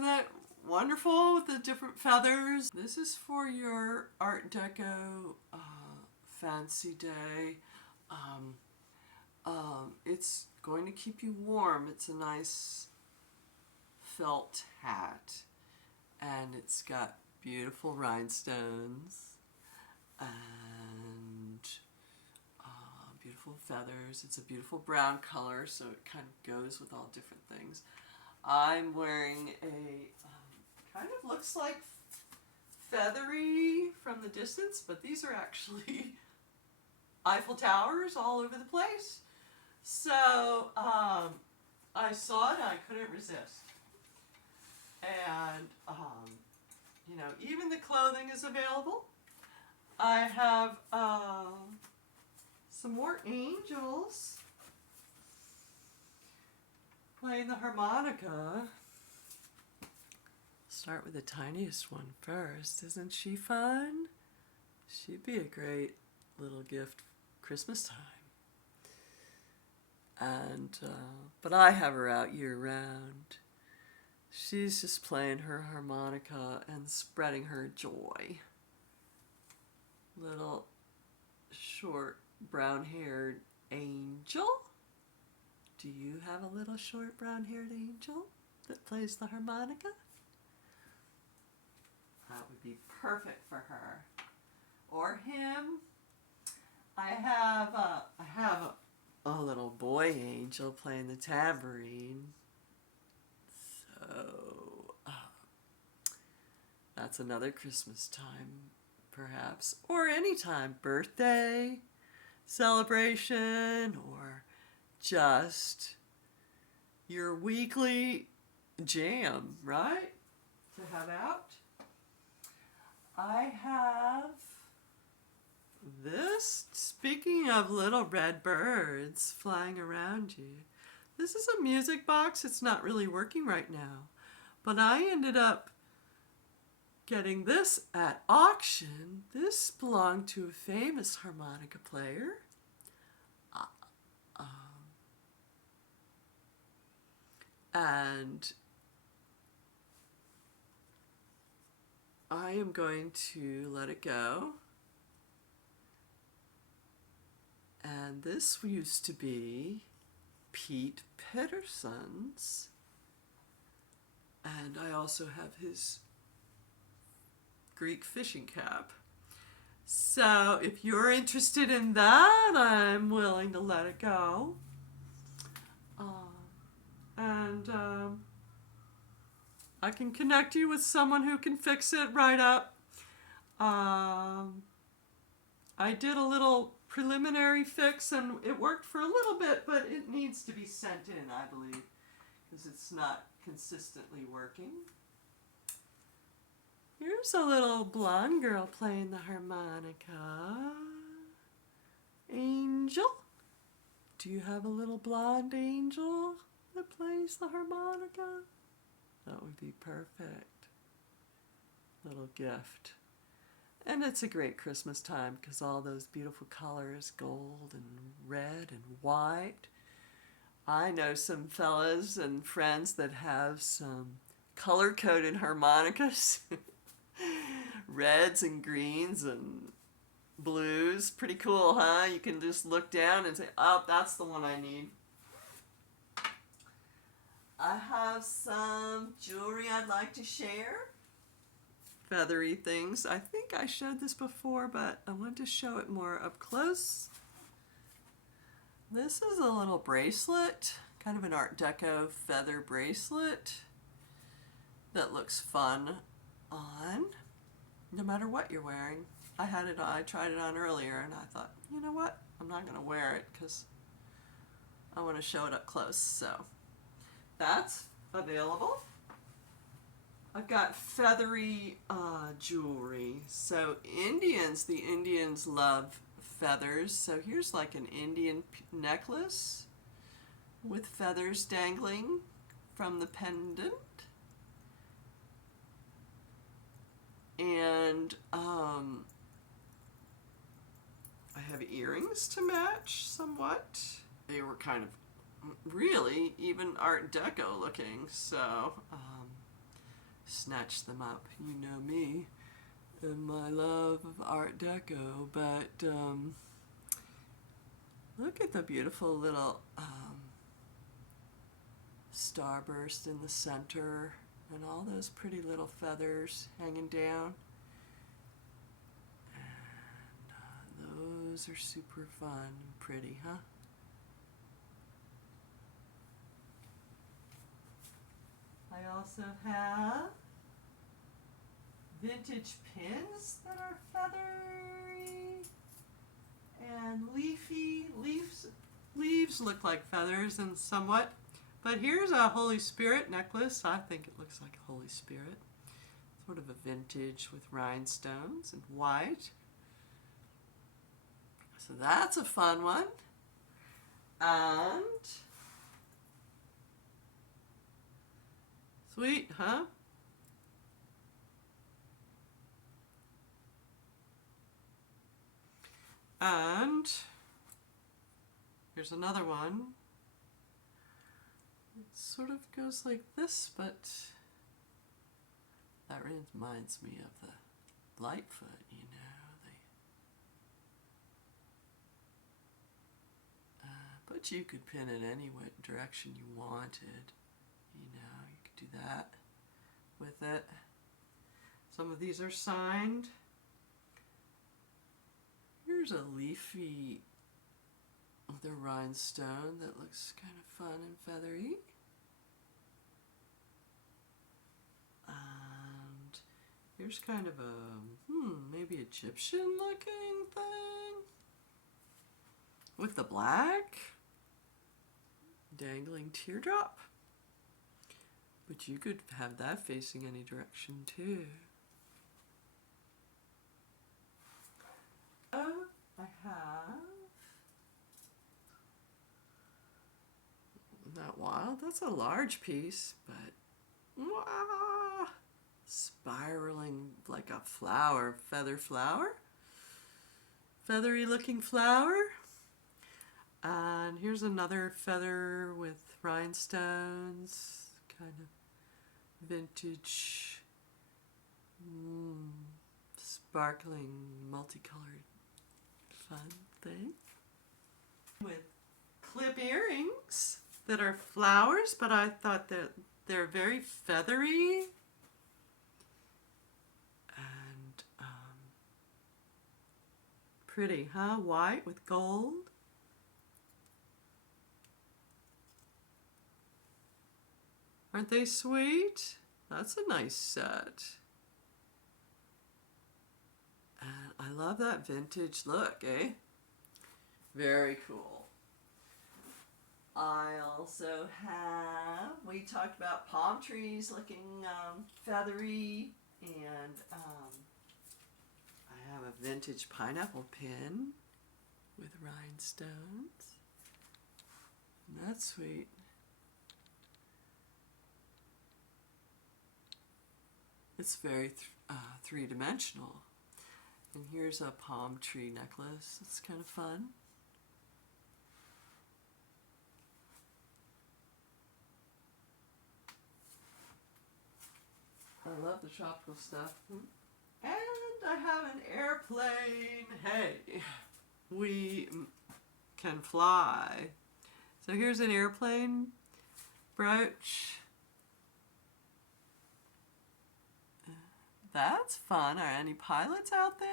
Isn't that wonderful with the different feathers? This is for your Art Deco fancy day. It's going to keep you warm. It's a nice felt hat, and it's got beautiful rhinestones and beautiful feathers. It's a beautiful brown color, so it kind of goes with all different things. I'm wearing a kind of looks like feathery from the distance, but these are actually Eiffel Towers all over the place. So I saw it and I couldn't resist. And you know, even the clothing is available. I have some more angels playing the harmonica. Start with the tiniest one first. Isn't she fun? She'd be a great little gift Christmas time. And but I have her out year round. She's just playing her harmonica and spreading her joy. Little short brown-haired angel. Do you have a little short brown-haired angel that plays the harmonica? That would be perfect for her. Or him. I have a little boy angel playing the tambourine. So that's another Christmas time, perhaps, or any time, birthday celebration, or just your weekly jam, right? To have out. I have this, speaking of little red birds flying around you. This is a music box. It's not really working right now, but I ended up getting this at auction. This belonged to a famous harmonica player. And I am going to let it go. And this used to be Pete Pedersen's, and I also have his Greek fishing cap. So if you're interested in that, I'm willing to let it go. I can connect you with someone who can fix it right up. I did a little preliminary fix and it worked for a little bit, but it needs to be sent in, I believe, because it's not consistently working. Here's a little blonde girl playing the harmonica. Angel? Do you have a little blonde angel that plays the harmonica? That would be perfect. Little gift. And it's a great Christmas time because all those beautiful colors, gold and red and white. I know some fellas and friends that have some color-coded harmonicas. Reds and greens and blues. Pretty cool, huh? You can just look down and say, oh, that's the one I need. I have some jewelry I'd like to share. Feathery things. I think I showed this before, but I want to show it more up close. This is a little bracelet, kind of an Art Deco feather bracelet that looks fun on, no matter what you're wearing. I tried it on earlier and I thought, you know what? I'm not going to wear it because I want to show it up close. So that's available. I've got feathery jewelry. So the Indians love feathers. So here's like an Indian necklace with feathers dangling from the pendant. And I have earrings to match somewhat. They were kind of really even Art Deco looking. So snatch them up. You know me and my love of Art Deco, but look at the beautiful little starburst in the center and all those pretty little feathers hanging down. And those are super fun and pretty, huh? I also have vintage pins that are feathery and leafy. Leaves look like feathers and somewhat. But here's a Holy Spirit necklace. I think it looks like a Holy Spirit. Sort of a vintage with rhinestones and white. So that's a fun one. And sweet, huh? And here's another one. It sort of goes like this, but that reminds me of the Lightfoot, you know. But you could pin it any direction you wanted. You know, you could do that with it. Some of these are signed. Here's a leafy with a rhinestone that looks kind of fun and feathery. And here's kind of a, maybe Egyptian looking thing with the black dangling teardrop. But you could have that facing any direction too. Oh, I have that wild. That's a large piece, but wow, spiraling like a flower, feathery looking flower. And here's another feather with rhinestones, kind of vintage, sparkling, multicolored fun thing. With clip earrings that are flowers, but I thought that they're very feathery and pretty, huh? White with gold. Aren't they sweet? That's a nice set. And I love that vintage look, eh? Very cool. I also have, we talked about palm trees looking feathery, and I have a vintage pineapple pin with rhinestones. And that's sweet. It's very three-dimensional. And here's a palm tree necklace. It's kind of fun. I love the tropical stuff. And I have an airplane. Hey, we can fly. So here's an airplane brooch. That's fun. Are any pilots out there?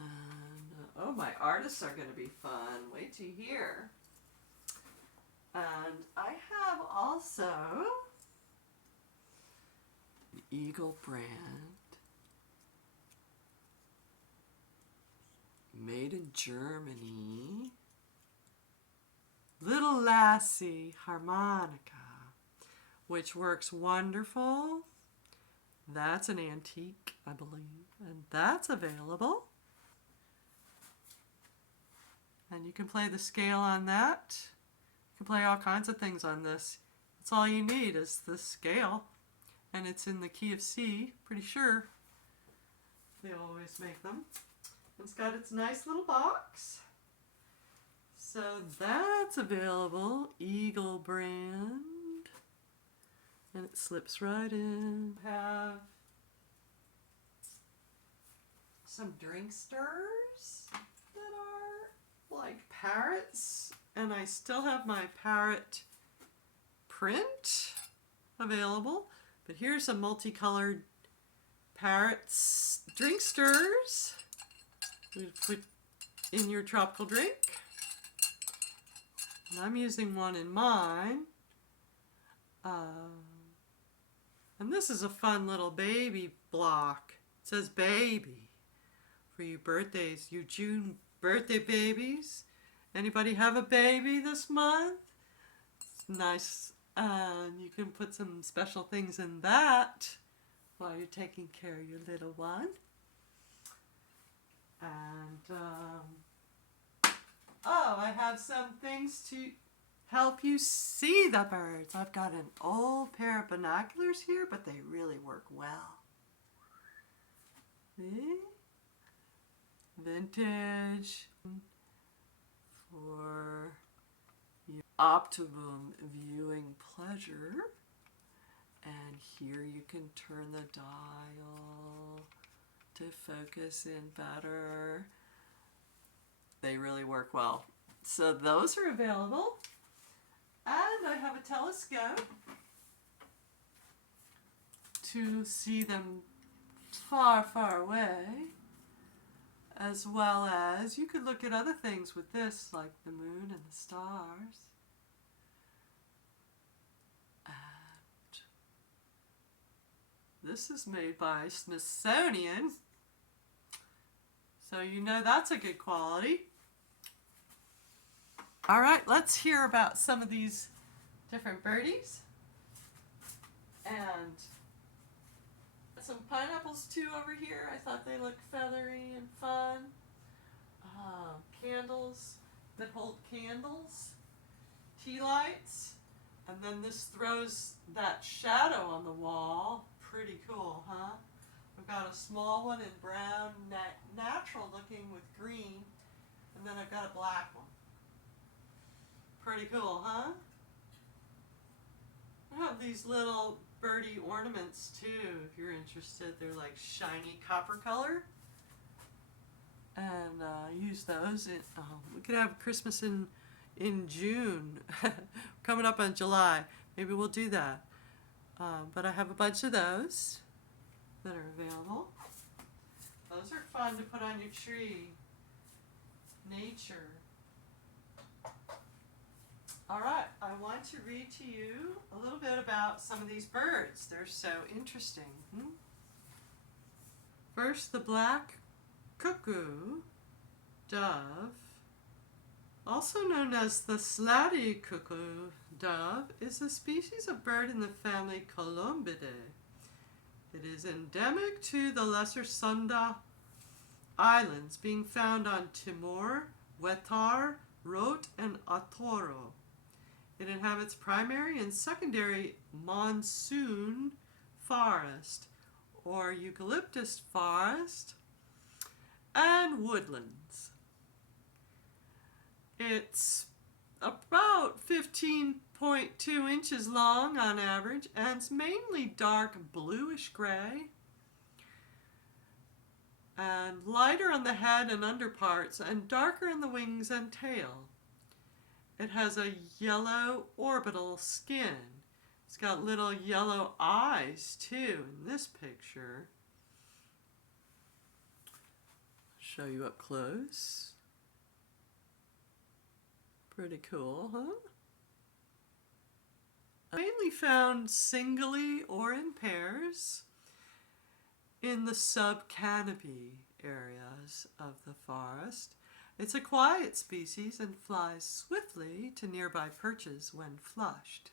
And, oh, my artists are going to be fun. Wait till you hear. And I have also an Eagle brand, made in Germany, Little Lassie harmonica, which works wonderful. That's an antique, I believe, and that's available. And you can play the scale on that. You can play all kinds of things on this. That's all you need is the scale, and it's in the key of C, pretty sure. They always make them. It's got its nice little box. So that's available, Eagle brand. And it slips right in. Have some drinksters that are like parrots, and I still have my parrot print available, but here's a multicolored parrots drinksters you put in your tropical drink, and I'm using one in mine. And this is a fun little baby block. It says baby for you birthdays, you June birthday babies. Anybody have a baby this month? It's nice. You can put some special things in that while you're taking care of your little one. And oh, I have some things to help you see the birds. I've got an old pair of binoculars here, but they really work well. See? Vintage for your optimum viewing pleasure. And here you can turn the dial to focus in better. They really work well. So those are available. And I have a telescope to see them far, far away. As well as you could look at other things with this, like the moon and the stars. And this is made by Smithsonian. So you know that's a good quality. All right, let's hear about some of these different birdies. And some pineapples too over here. I thought they looked feathery and fun. Candles that hold candles. Tea lights. And then this throws that shadow on the wall. Pretty cool, huh? I've got a small one in brown, natural looking with green. And then I've got a black one. Pretty cool, huh? I have these little birdie ornaments too, if you're interested. They're like shiny copper color. And use those. We could have Christmas in June. Coming up on July. Maybe we'll do that. But I have a bunch of those that are available. Those are fun to put on your tree. Nature. All right, I want to read to you a little bit about some of these birds. They're so interesting. First, the black cuckoo dove, also known as the slatty cuckoo dove, is a species of bird in the family Columbidae. It is endemic to the Lesser Sunda Islands, being found on Timor, Wetar, Rote, and Atoro. It inhabits primary and secondary monsoon forest or eucalyptus forest and woodlands. It's about 15.2 inches long on average, and it's mainly dark bluish gray and lighter on the head and underparts and darker in the wings and tail. It has a yellow orbital skin. It's got little yellow eyes too in this picture. Show you up close. Pretty cool, huh? Mainly found singly or in pairs in the sub-canopy areas of the forest. It's a quiet species and flies swiftly to nearby perches when flushed.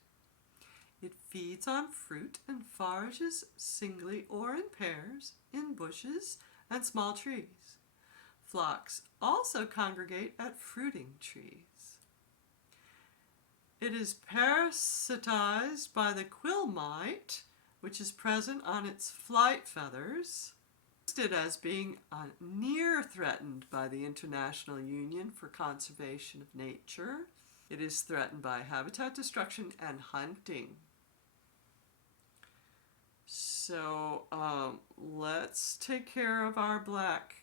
It feeds on fruit and forages singly or in pairs in bushes and small trees. Flocks also congregate at fruiting trees. It is parasitized by the quill mite, which is present on its flight feathers. Listed as being near threatened by the International Union for Conservation of Nature. It is threatened by habitat destruction and hunting. So let's take care of our black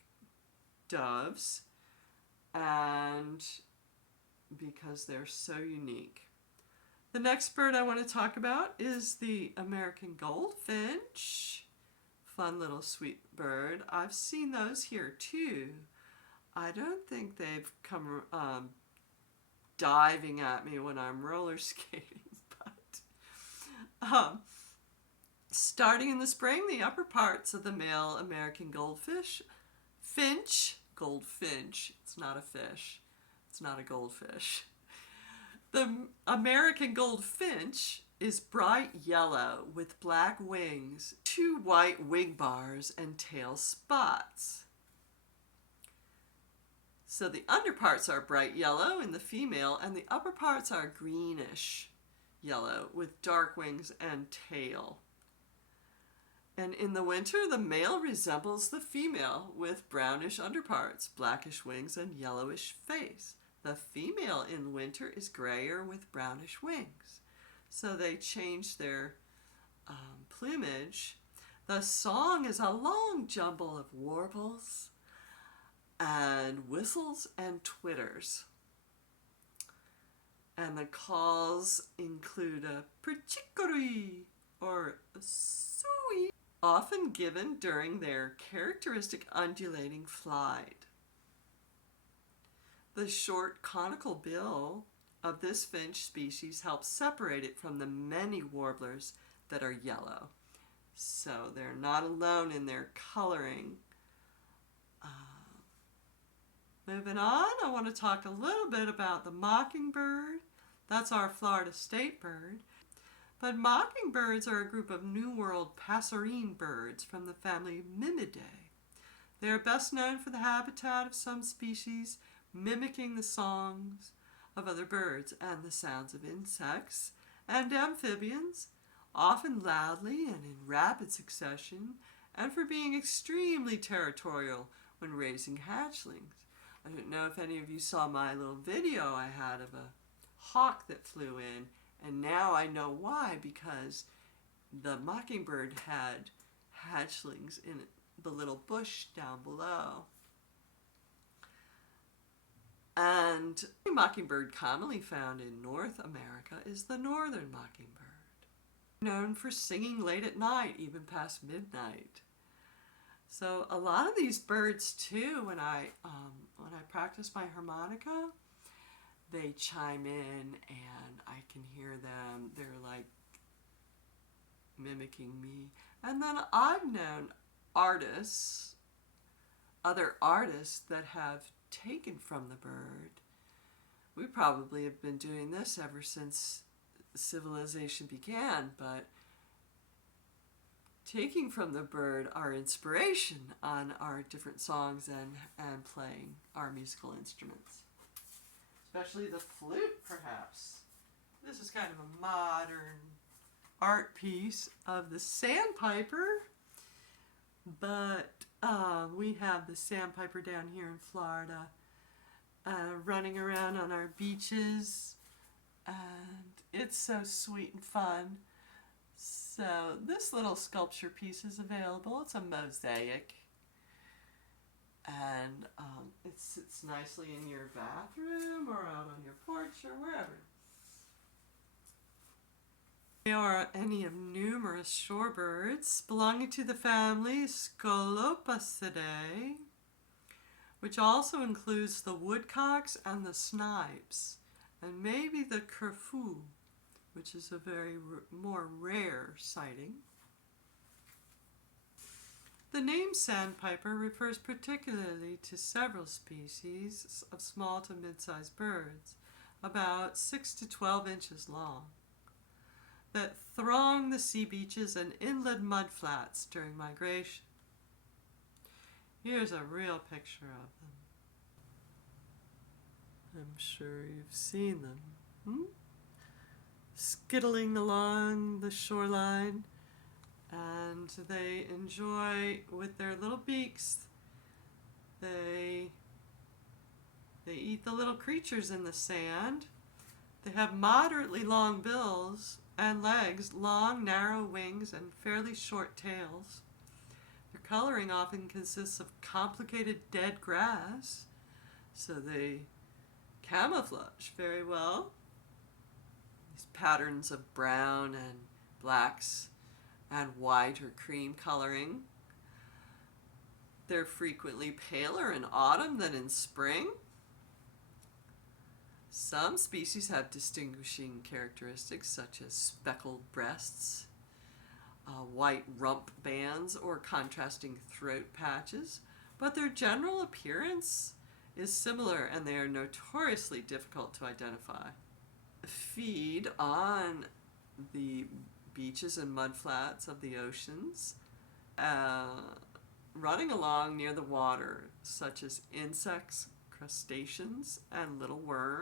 doves, and because they're so unique. The next bird I want to talk about is the American goldfinch. Fun little sweet bird. I've seen those here too. I don't think they've come diving at me when I'm roller skating, but starting in the spring, the upper parts of the male American goldfinch, it's not a fish, it's not a goldfish. The American goldfinch is bright yellow with black wings, 2 white wing bars, and tail spots. So the underparts are bright yellow in the female, and the upper parts are greenish yellow with dark wings and tail. And in the winter, the male resembles the female with brownish underparts, blackish wings, and yellowish face. The female in winter is grayer with brownish wings. So they change their plumage. The song is a long jumble of warbles and whistles and twitters. And the calls include a prichikori or a sui, often given during their characteristic undulating flight. The short conical bill of this finch species helps separate it from the many warblers that are yellow. So they're not alone in their coloring. Moving on, I want to talk a little bit about the mockingbird. That's our Florida state bird. But mockingbirds are a group of New World passerine birds from the family Mimidae. They are best known for the habitat of some species, mimicking the songs of other birds and the sounds of insects and amphibians, often loudly and in rapid succession, and for being extremely territorial when raising hatchlings. I don't know if any of you saw my little video I had of a hawk that flew in, and now I know why, because the mockingbird had hatchlings in the little bush down below. And the mockingbird commonly found in North America is the northern mockingbird, known for singing late at night, even past midnight. So a lot of these birds too, when I practice my harmonica, they chime in and I can hear them. They're like mimicking me. And then I've known artists, other artists that have taken from the bird. We probably have been doing this ever since civilization began, but taking from the bird our inspiration on our different songs and playing our musical instruments. Especially the flute, perhaps. This is kind of a modern art piece of the Sandpiper, but we have the Sandpiper down here in Florida running around on our beaches, and it's so sweet and fun. So this little sculpture piece is available. It's a mosaic, and it sits nicely in your bathroom or out on your porch or wherever. They are any of numerous shorebirds belonging to the family Scolopacidae, which also includes the woodcocks and the snipes, and maybe the kerfoo, which is a very more rare sighting. The name Sandpiper refers particularly to several species of small to mid-sized birds, about 6 to 12 inches long, that throng the sea beaches and inland mudflats during migration. Here's a real picture of them. I'm sure you've seen them. Skittling along the shoreline, and they enjoy, with their little beaks, they eat the little creatures in the sand. They have moderately long bills and legs, long, narrow wings, and fairly short tails. Their coloring often consists of complicated dead grass, so they camouflage very well. These patterns of brown and blacks and white or cream coloring. They're frequently paler in autumn than in spring. Some species have distinguishing characteristics such as speckled breasts, white rump bands, or contrasting throat patches, but their general appearance is similar and they are notoriously difficult to identify. Feed on the beaches and mudflats of the oceans, running along near the water, such as insects, crustaceans, and little worms.